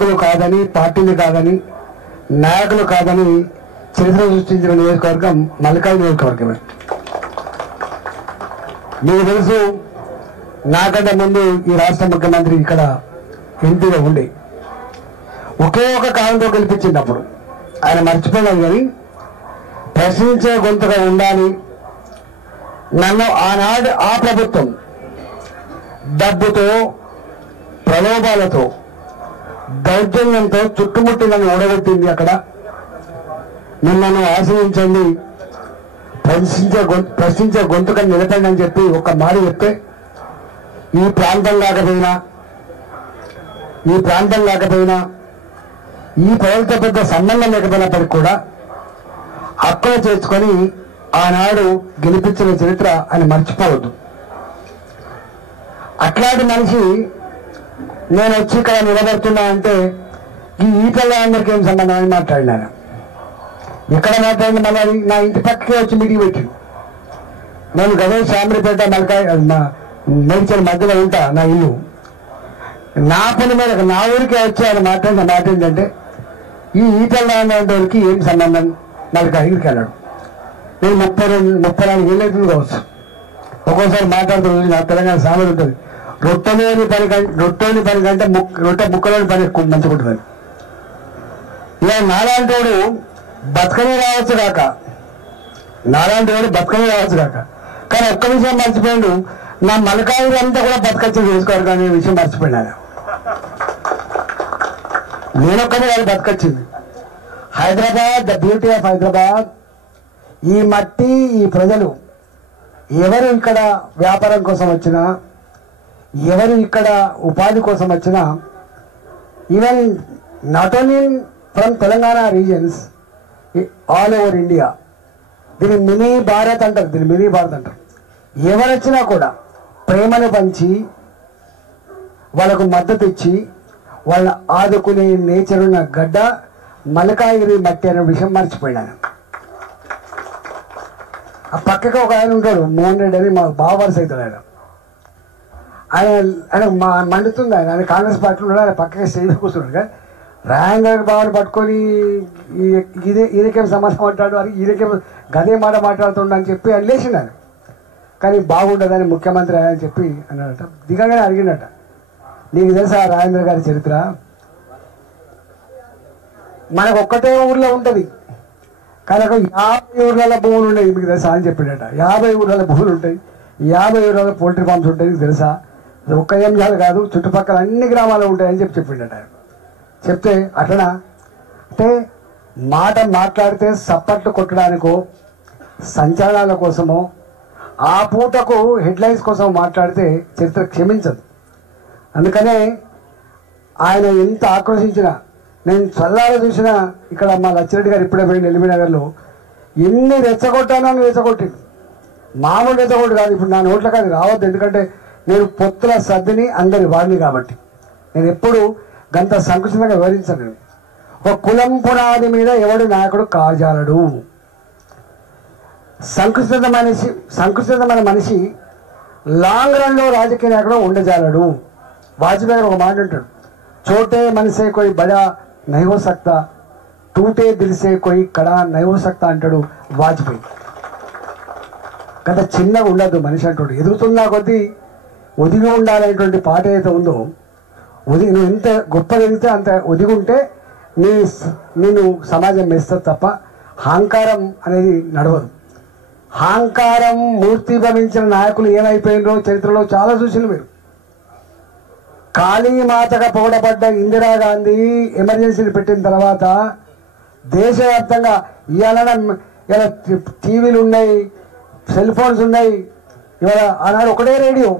నాయకులు కాదని, పార్టీలు కాదని, నాయకులు కాదని చరిత్ర సృష్టించిన నియోజకవర్గం మల్కాజ్ నియోజకవర్గమే. మీకు తెలుసు, నాకంటే ముందు ఈ రాష్ట్ర ముఖ్యమంత్రి ఇక్కడ ఎంపీగా ఉండే ఒకే ఒక కాలంతో గెలిపించినప్పుడు ఆయన మర్చిపోయినాడు. కానీ ప్రశ్నించే గొంతుగా ఉండాలి. నన్ను ఆనాడు ఆ ప్రభుత్వం డబ్బుతో, ప్రలోభాలతో, దౌర్జన్యంతో చుట్టుముట్టి నన్ను ఓడగొట్టింది. అక్కడ నన్ను ఆశ్రయించండి, ప్రశ్నించే గొంతుగా నిలపండి అని చెప్పి ఒక మాట చెప్తే ఈ ప్రాంతం లేకపోయినా ఈ ప్రజలతో పెద్ద సంబంధం లేకపోయినప్పటికీ కూడా అక్కడ చేర్చుకొని ఆనాడు గెలిపించిన చరిత్ర అని మర్చిపోవద్దు. అట్లాంటి మనిషి నేను వచ్చి ఇక్కడ నిలబడుతున్నా అంటే ఈ ఈటల అందరికీ ఏం సంబంధం అని మాట్లాడినాను. ఎక్కడ మాట్లాడిన మళ్ళీ నా ఇంటి పక్కకే వచ్చి మీటింగ్ పెట్టిండు. నేను గదే శామరిపేట మేడ్చల్ మధ్యలో ఉంటా, నా ఇల్లు. నా పని మీద నా ఊరికే వచ్చి ఆయన మాట్లాడిన మాట ఏంటంటే ఈ ఈటల వాళ్ళకి ఏం సంబంధం మల్కాజ్గిరికి అన్నాడు. నేను 34 ఏళ్ళు అవుతుంది కావచ్చు. ఒక్కోసారి మాట్లాడుతుంది, నా తెలంగాణ సామెత ఉంటుంది, రొట్టెలేని పని కంటే రొట్టె ముక్కలేని పని ఎక్కువ మంచిగా ఉంటుందని. ఇలా నాలాంటి వాడు బతకనే రావచ్చు కాక కానీ ఒక్క విషయం మర్చిపోయాడు, నా మల్కాజ్గిరి అంతా కూడా బతకచ్చు చేసుకోరు కానీ విషయం మర్చిపోయినా. నేనొక్కనే వాళ్ళు బతకొచ్చింది. Hyderabad, the beauty of Hyderabad, ఈ మట్టి, ఈ ప్రజలు, ఎవరు ఇక్కడ వ్యాపారం కోసం వచ్చినా, ఎవరు ఇక్కడ ఉపాధి కోసం వచ్చినా, even not only from Telangana reasons, all over India, దీన్ని మినీ భారత్ అంటారు. ఎవరు వచ్చినా కూడా ప్రేమను పంచి వాళ్ళకు మద్దతు ఇచ్చి వాళ్ళ ఆదుకునే నేచర్ ఉన్న గడ్డ మల్కాజ్గిరి మట్టి అనే విషయం మర్చిపోయినాను. ఆ పక్కకి ఒక ఆయన ఉంటాడు, మోహన్ రెడ్డి అని, మా బావ వరుస అవుతాడు. ఆయన మండుతుంది. ఆయన కాంగ్రెస్ పార్టీలో ఉన్నాడు. ఆయన పక్కకి స్టేజ్ కూర్చున్నాడు. కానీ రాయంగర్ బావని పట్టుకొని ఈయనకేం సమాసం అంటాడు, అని ఈయనకేం గదే మాట మాట్లాడుతుండ అని చెప్పి ఆయన లేచినాను. కానీ బాగుండదని ముఖ్యమంత్రి అని చెప్పి అన్నాడట. దిగగానే అడిగినట, నీకు తెలుసా రాజేంద్ర గారి చరిత్ర? మనకు ఒక్కటే ఊర్లో ఉంటుంది కానీ 50 ఊర్లలో భూములు ఉన్నాయి, మీకు తెలుసా అని చెప్పాడట. 50 ఊర్లలో భూములు ఉంటాయి, 50 ఊర్లలో పోల్ట్రీ ఫార్మ్స్ ఉంటాయి, మీకు తెలుసా? ఒక్క ఎంజాలు కాదు, చుట్టుపక్కల అన్ని గ్రామాలు ఉంటాయని చెప్పిండట. చెప్తే అట్లనా అంటే మాట మాట్లాడితే సప్పట్లు కొట్టడానికో, సంచలనాల కోసమో, ఆ పూటకు హెడ్లైన్స్ కోసం మాట్లాడితే చరిత్ర క్షమించదు. అందుకనే ఆయన ఎంత ఆక్రోశించినా, నేను చల్లార చూసినా, ఇక్కడ మా లచ్చిరెడ్డి గారు ఇప్పుడే పోయిన ఎల్బీనగర్లో ఎన్ని రెచ్చగొట్టానో రెచ్చగొట్టింది. మామూలు రెచ్చగొట్టు కాదు. ఇప్పుడు నా నోట్ల కానీ రావద్దు, ఎందుకంటే నేను పొత్తుల సర్దిని అందరి వాడిని కాబట్టి నేను ఎప్పుడు గంత సంకుచితంగా వివరించను. ఒక కులం పునాది మీద ఎవడు నాయకుడు కాజాలడు. సంకుచితమైన మనిషి లాంగ్ రన్లో రాజకీయ నాయకుడు ఉండజాలడు. వాజ్పేయి గారు ఒక మాట అంటాడు, చోటే మనసే కోయి బడా నహీ హో సక్తా, టూటే దిల్సే కోయి కడా నహీ హో సక్తా అంటాడు వాజ్పేయి. గంత చిన్నగా ఉండదు మనిషి అంటాడు. ఎదుగుతున్నా కొద్దీ ఒదిగి ఉండాలనేటువంటి పాట ఏదైతే ఉందో, నువ్వు ఎంత గొప్ప ఎదిగితే అంత ఒదిగి ఉంటే నేను సమాజం మెస్తుంది తప్ప అహంకారం అనేది నడవదు. అహంకారం మూర్తిభవించిన నాయకులు ఏమైపోయినో చరిత్రలో చాలా చూసిన మీరు. కాళీమాతగా పొగడబడ్డ ఇందిరాగాంధీ ఎమర్జెన్సీని పెట్టిన తర్వాత దేశవ్యాప్తంగా ఇలా టీవీలు ఉన్నాయి, సెల్ ఫోన్స్ ఉన్నాయి. ఇవాళ ఆనాడు ఒకటే రేడియో,